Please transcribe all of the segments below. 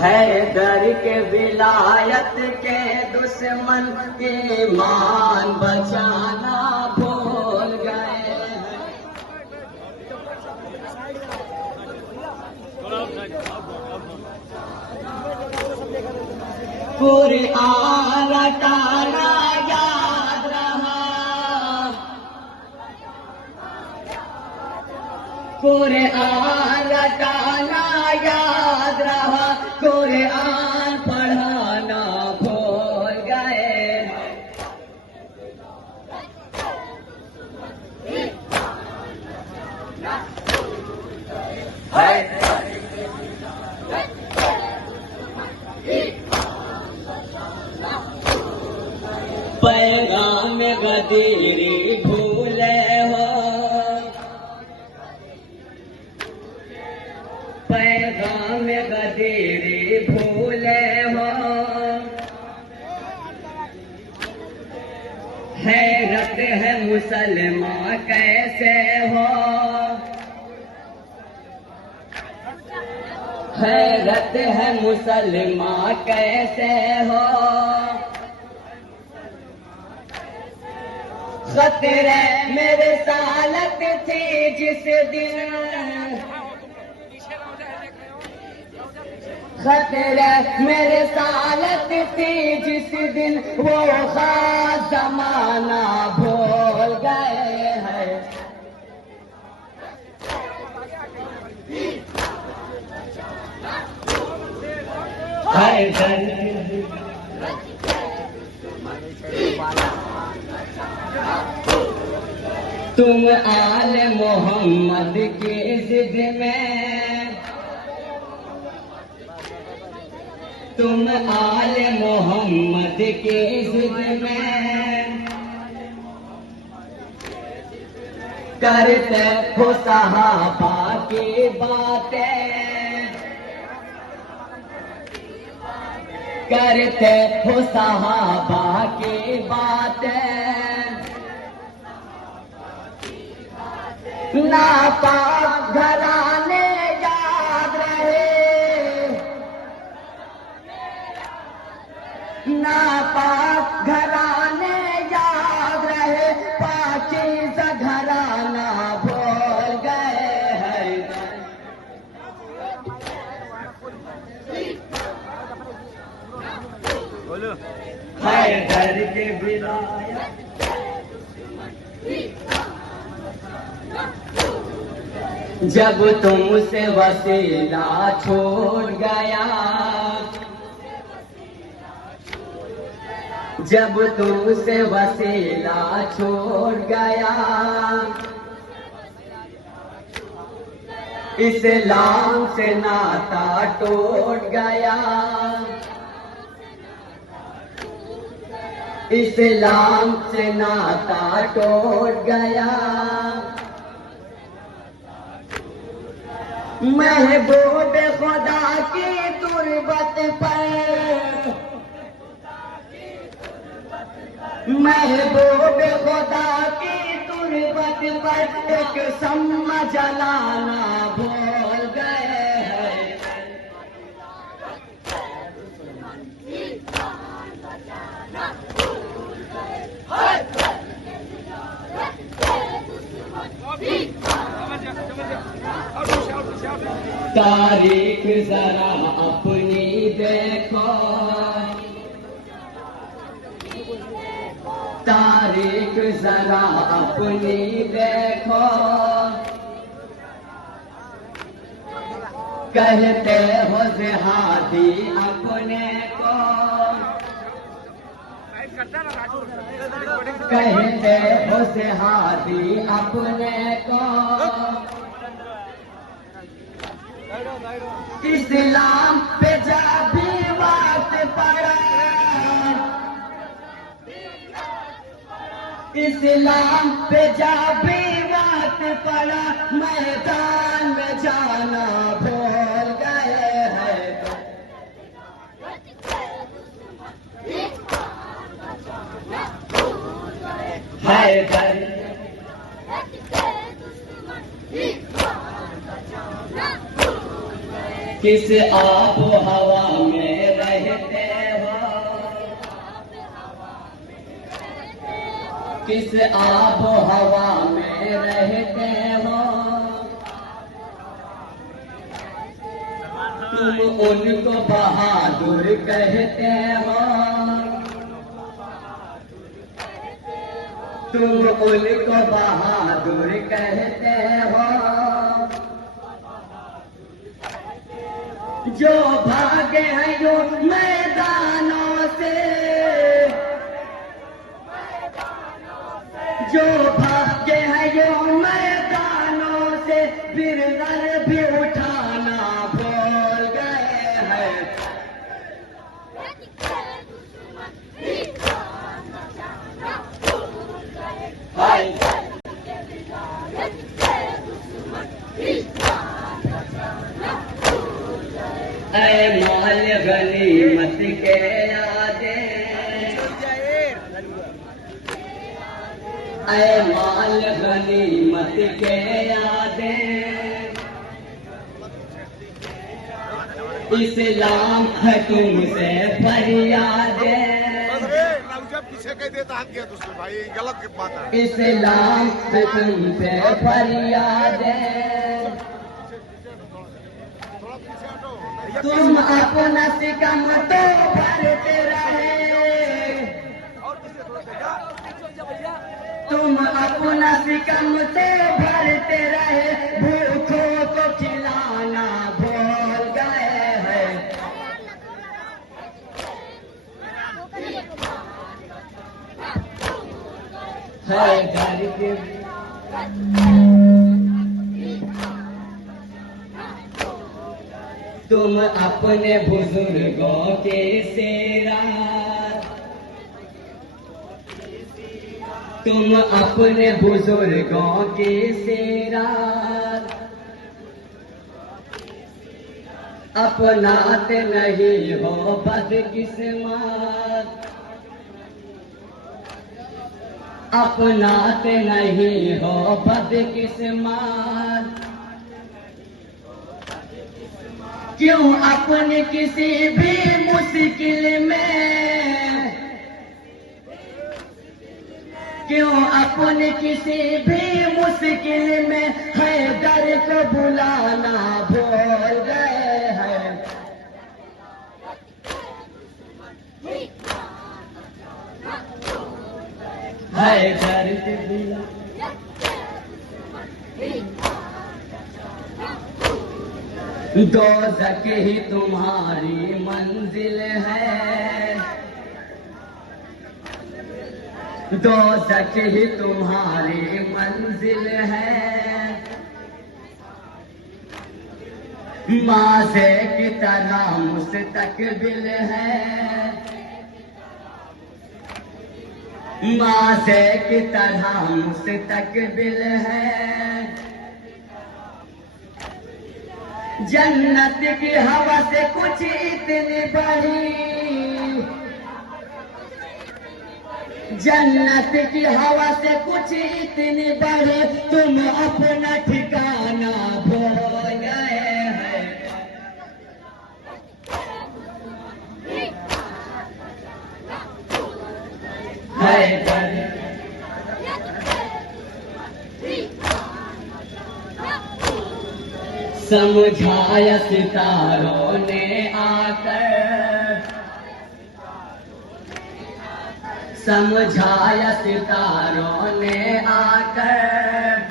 हैदर के विलायत के दुश्मन ईमान बचाना भूल गए। कुरान रटाना याद रहा, कुरान रटाना याद रहा, कुरान पढ़ाना भूल गए। पैगाम गदीरी भूले हो, पैगाम गदीरी भूले हो। हैरत है मुसलमान कैसे हो, हैरत है मुसलमान कैसे हो। खतरे मेरे सालत थी जिस दिन, खतरे मेरे सालत थी जिस दिन, वो खास जमाना भूल गए हैं। तुम आले मोहम्मद की जिद में, तुम आले मोहम्मद की जिद में करते हो सहाबा की बातें, करते हो सहाबा की बातें। नापाक घराने याद रहे, नापाक घराने याद रहे, पाकीज़ा घराना भूल गए हैं। हैदर के विलायत जब तुमसे वसीला छोड़ गया, जब तुमसे वसीला छोड़ गया, इस्लाम से नाता टूट गया, इस्लाम से नाता टूट गया। महबूब खुदा की तुरबत पर, महबूब खुदा की तुरबत पर एक सम्मा जलाना भूल गए हैं। तारीख जरा अपनी देखो, तारीख जरा अपनी देखो। कहते हो जिहादी अपने को, कहते हो जिहादी अपने को। इस्लाम पे जब भी वक्त पड़ा, इस्लाम पे जब भी वक्त पड़ा, मैदान में जाना भूल गए हैं। हैदर किस आब हवा में रहते हो, किस आब हवा में रहते हो, तुम उनको बहादुर कहते हो, तुम उनको बहादुर कहते हो, जो भागे हैं जो मैदानों से, जो भागे हैं जो मैदानों से, फिर सर भी उठाना भूल गए हैं। ऐ माल गनीमत के यादें, ऐ माल गनीमत के यादें, इस्लाम है तुमसे फरियादें, पीछे कह देता हाथ किया दूसरे भाई, गलत बात है। इस्लाम है तुमसे फरियादें, तुम अपना सिकम तो भरते रहे, तुम अपना सिकम तो भरते रहे, भूखों को खिलाना भूल गए हैं। हैदर के तुम अपने बुजुर्गों के सेरा, तुम अपने बुजुर्गों के सेरा, अपनाते नहीं हो बदकिस्मत, अपनाते नहीं हो बदकिस्मत, क्यों अपने किसी भी मुश्किल में, क्यों अपने किसी भी मुश्किल में हैदर को बुलाना भूल गए हैं। हैदर के बुला दोज़ख ही तुम्हारी मंजिल है, दोज़ख ही तुम्हारी मंजिल है, माज़े की तरह मुस्तकबिल है, माज़े की तरह मुस्तकबिल है, जन्नत की हवा से कुछ इतनी बड़ी, जन्नत की हवा से कुछ इतनी बड़ी, तुम अपना ठिकाना भूल गए हैं। हैदर समझाया सितारों ने आकर, समझाया सितारों ने आकर,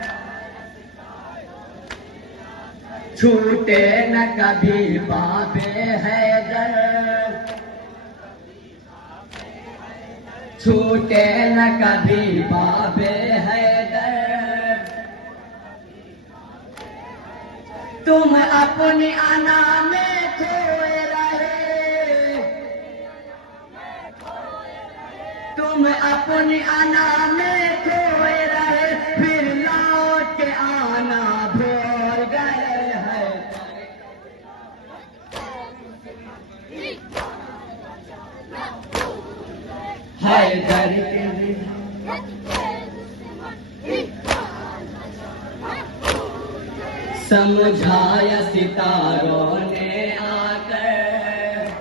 छूटे न कभी बाबे हैदर, छूटे न कभी बाबे हैदर, तुम अपनी अना में खोए रहे, तुम अपनी अना में खोए रहे, फिर लौट के आना भूल गए हैं। हैदर के समझाया सितारों ने आकर,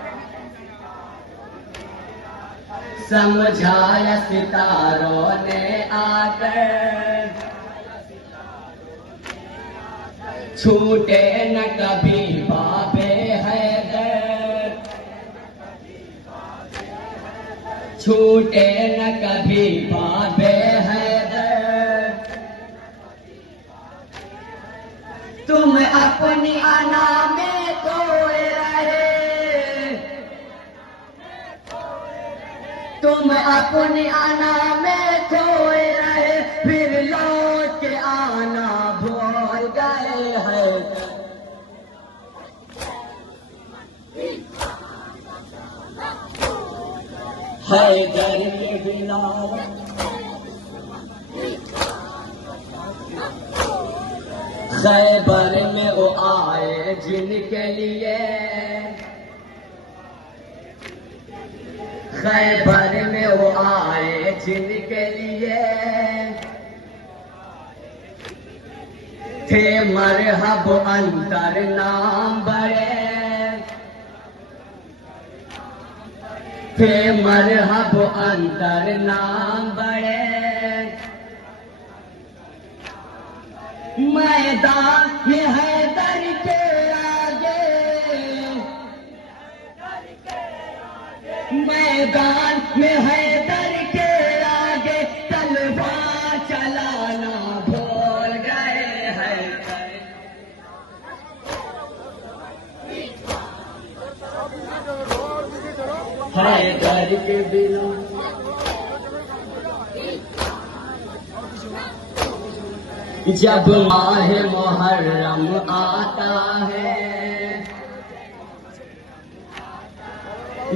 समझाया सितारों ने आकर, छूटे न कभी बाबे हैदर, छूटे न कभी बाबे हैदर। तुम अपनी अना में खोए रहे, तुम अपनी अना में खोए रहे, फिर लौट के आना भूल गए हैं। हैदर के बिना खैबर में वो आए जिनके लिए, खैबर में वो आए जिनके लिए, थे मरहब अंतर नाम बड़े, थे मरहब अंतर नाम बड़े। मैदान में हैदर के आगे, मैदान में हैदर के आगे, तलवार चलाना भूल गए हैं। हैदर के बिना जब माह मुहर्रम आता है,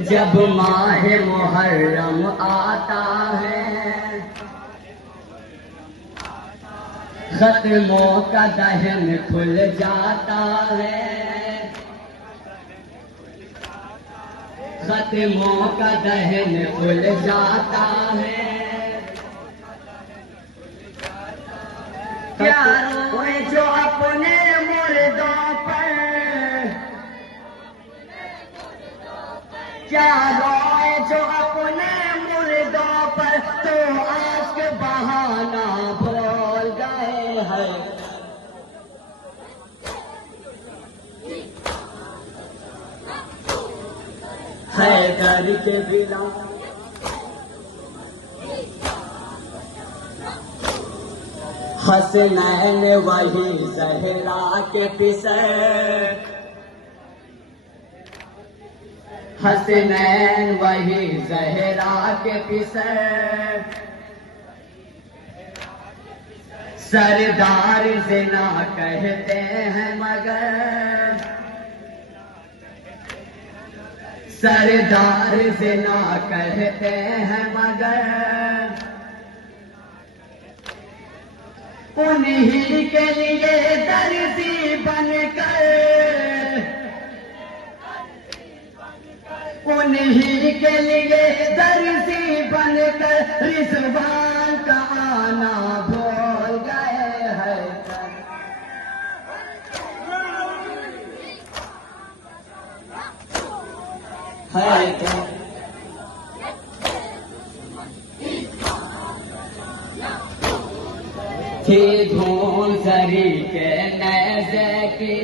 जब माह मुहर्रम आता है, खत्मों का दहन खुल जाता है, खत्मों का दहन खुल जाता है। क्या रोए जो अपने मुर्दों पर, क्या रोए जो अपने मुर्दों पर, तो आश्क बहाना भूल गए हैं। हैदर के बिना हसनैन वही ज़हरा के पिसे, हसनैन वही ज़हरा के पिसे, सरदार ज़िना कहते हैं मगर, सरदार ज़िना कहते हैं मगर, उन्हीं के लिए दर्जी बनकर, उन्हीं के लिए दर्जी बनकर, रिज़वान का आना भूल गए हैं। थी धूल जरी के नेज़े की,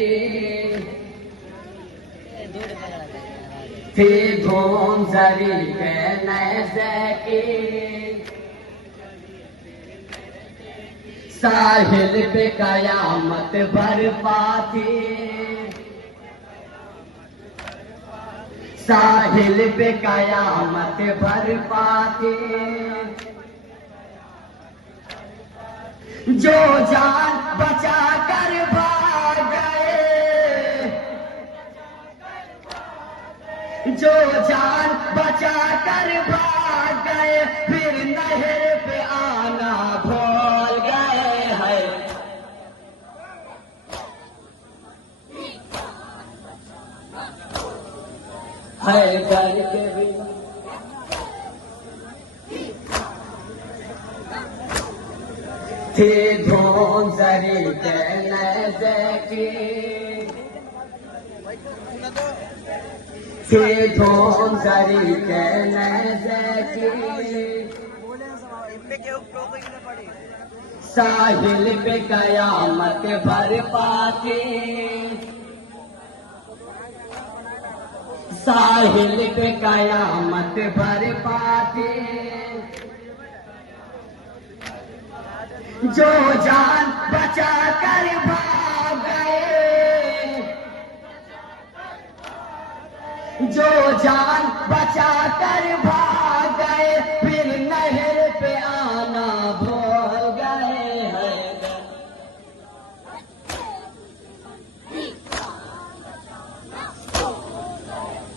थी धूल जरी के नेज़े की, साहिल पे कयामत बरपा थी, साहिल पे कयामत बरपा थी। जो जान बचा कर भाग गए, जो जान बचा कर भाग गए, फिर नहर पे आना भूल गए हैं। हैदर के बिना थी धूम जरी के नजकी थी धूम जरी के नजकी साहिल पे कयामत भर पाके साहिल पे कयामत भर पाके जो जान बचा कर भाग गए जो जान बचा कर भाग गए फिर नहर पे आना भूल गए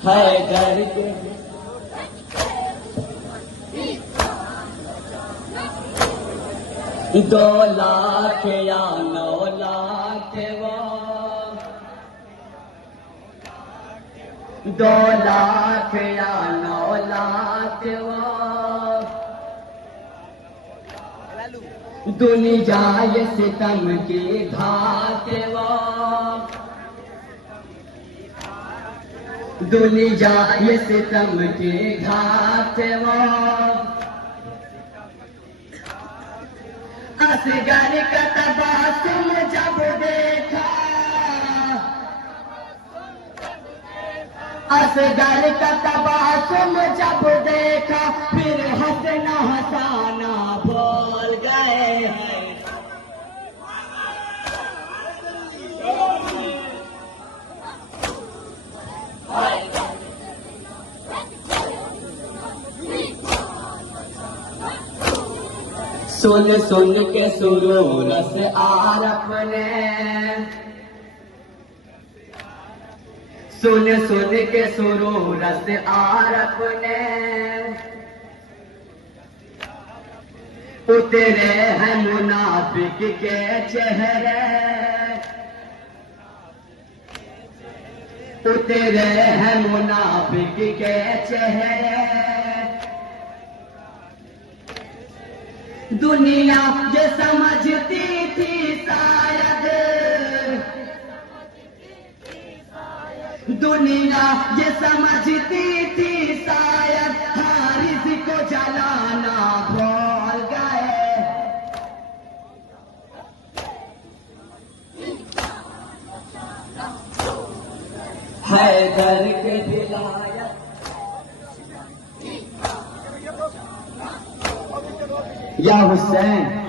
हैदर के दो लाख या 9 लाख वो 2 लाख या 9 लाख वो दुनिया ये सितम की घाट वो दुनिया ये सितम की घाट वो असगर का तबासुम जब देखा असगर का तबासुम जब देखा फिर हंसना हंसाना भूल गए हैं सुन सुन के सुरूर से आरफ ने सुन सुन के सुरूर से आरफ ने उतरे हैं मुनाफिक के चेहरे उतरे हैं मुनाफिक के चेहरे दुनिया ये समझती थी शायद दुनिया ये समझती थी शायद हारिस को जलाना भूल गए हैदर के दिलाया या हुसैन